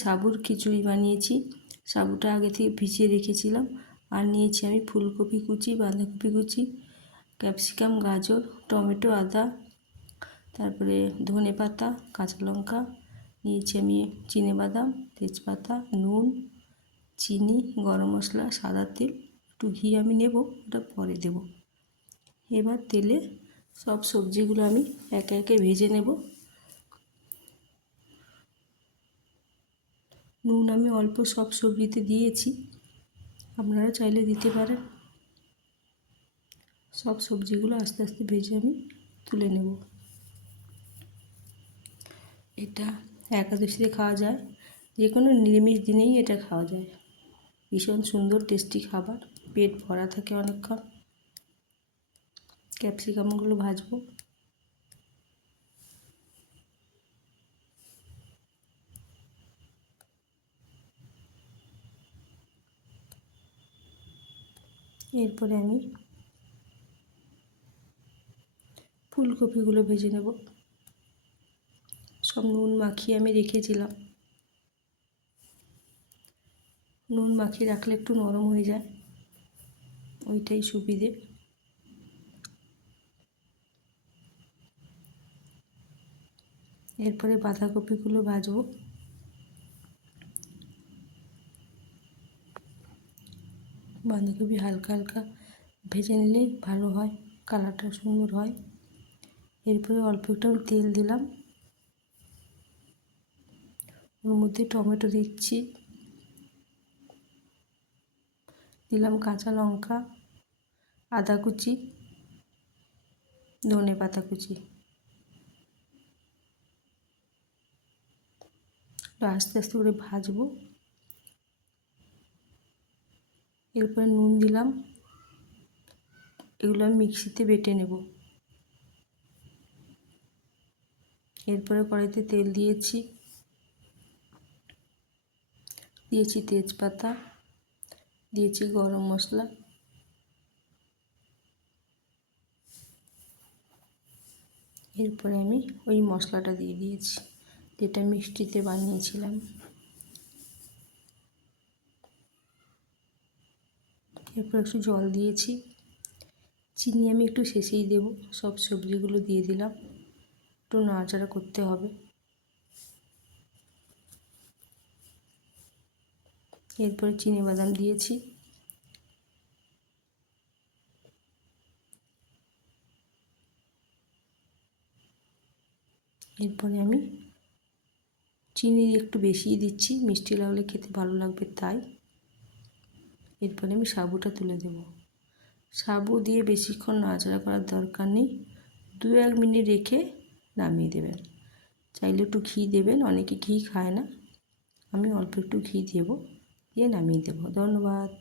সাবুর খিচুড়ি বানিয়েছি। সাবুটা আগে থেকে ভিজিয়ে রেখেছিলাম। আর নিয়েছি আমি ফুলকপি কুচি, বাঁধাকপি কুচি, ক্যাপসিকাম, গাজর, টমেটো, আদা, তারপরে ধনেপাতা, কাঁচা লঙ্কা। নিয়েছি আমি চিনেবাদাম, তেজপাতা, নুন, চিনি, গরম মশলা, সাদা তেল, একটু ঘি আমি নেব, ওটা পরে দেব। এবার তেলে সব সবজিগুলো আমি একে একে ভেজে নেব। নুন আমি অল্প সব সবজিতে দিয়েছি, আপনারা চাইলে দিতে পারেন। সব সবজিগুলো আস্তে আস্তে ভেজে আমি তুলে নেব। এটা একাদশীতে খাওয়া যায়, যে কোনো নিরামিষ দিনেই এটা খাওয়া যায়। ভীষণ সুন্দর টেস্টি খাবার, পেট ভরা থাকে অনেকক্ষণ। ক্যাপসিকামগুলো ভাজবো। এরপরে আমি ফুলকপিগুলো ভেজে নেব। সব নুন মাখিয়ে আমি রেখেছিলাম। নুন মাখিয়ে রাখলে একটু নরম হয়ে যায়, ওইটাই সুবিধে। এরপরে বাঁধাকপিগুলো ভাজবো। বাঁধাকপি হালকা হালকা ভেজে নিলেই ভালো হয়, কালারটা সুন্দর হয়। এরপরে অল্প একটু আমি তেল দিলাম, ওর মধ্যে টমেটো দিচ্ছি, দিলাম কাঁচা লঙ্কা, আদা কুচি, ধনেপাতা কুচি। আস্তে আস্তে করে ভাজবো। এরপরে নুন দিলাম, এগুলো আমি মিক্সিতে বেটে নেব। এরপরে কড়াইতে তেল দিয়েছি, তেজপাতা, দিয়েছি গরম মশলা, এরপরে আমি ওই মশলাটা দিয়ে দিয়েছি যেটা মিষ্টিতে বানিয়েছিলাম। এরপর একটু জল দিয়েছি, চিনি আমি একটু শেষেই দেব। সব সবজিগুলো দিয়ে দিলাম, একটু নাড়াচাড়া করতে হবে। এরপরে চিনেবাদাম দিয়েছি, এরপরে আমি চিনি একটু বেশিই দিচ্ছি, মিষ্টি লাগলে খেতে ভালো লাগবে তাই। এরপরে আমি সাবুটা তুলে দেব। সাবু দিয়ে বেশিক্ষণ নাড়াচাড়া করার দরকার নেই, 2-1 মিনিট রেখে নামিয়ে দেবেন। চাইলে একটু ঘি দেবেন, অনেকে ঘি খায় না, আমি অল্প একটু ঘি দেব, দিয়ে নামিয়ে দেব। ধন্যবাদ।